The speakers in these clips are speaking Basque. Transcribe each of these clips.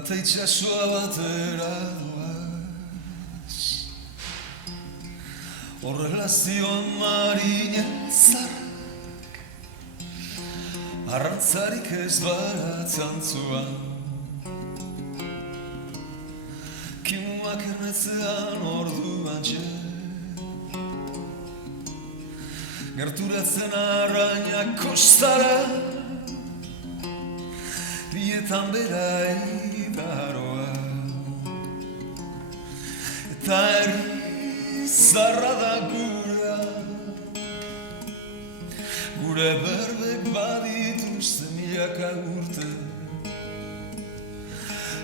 Eta itxasua batera doaz Horrela zion marinen zarrak Arrantzarik ez baratzen zuan Kimuak ernetzean orduan Gerturatzen arrainak kostara Bietan bera idaroa Eta herri zarra da gurea Gure berbek badituzte milaka urte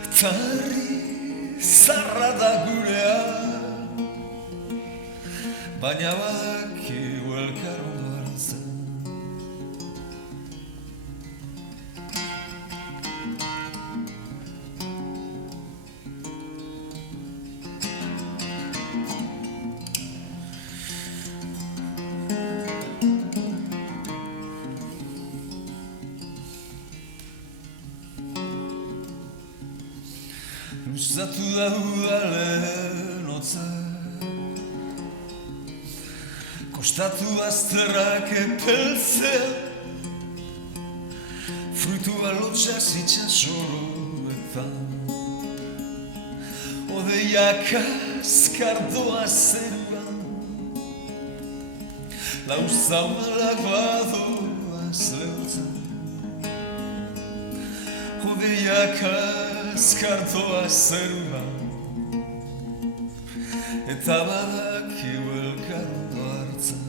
Eta herri zarra da gurea Baina badakigu elkar ondo hartzen Luzatu da udalen hotza Kostatu azterrak epeltzea Fruitu balotxak zitsasoroetan Odeiak azkardoa zeruan Lauzaumalak badoaz lehortzen Odeiak azkardoa zeruan Eta badakigu elkar ondo hartzen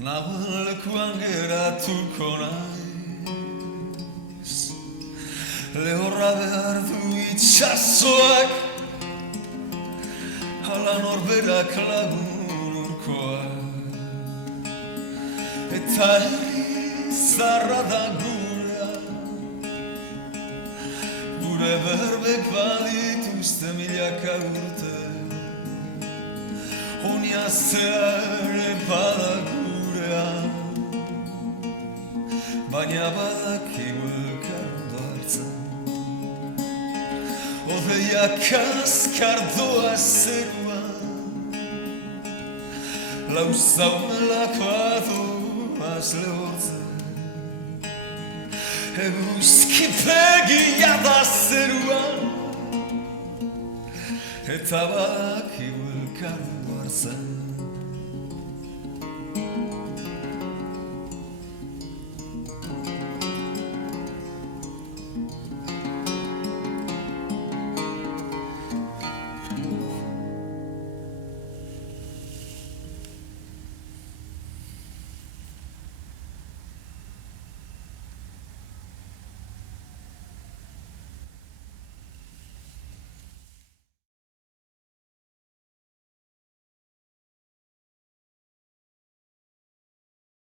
Nagoen lekuan geratuko naiz Lehorra behar du itxasoak Hala norberak lagun urkoak Eta herri zarra da gurea Gure berbek badituzte milaka urte Honiaztea ere bada gurea Baina badakigu elkar ondo hartzen Odeiak azkardoa zeruan Lauzaumelak badoaz lehortzen Eguzkipegia da zeruan Eta badakigu elkar ondo hartzen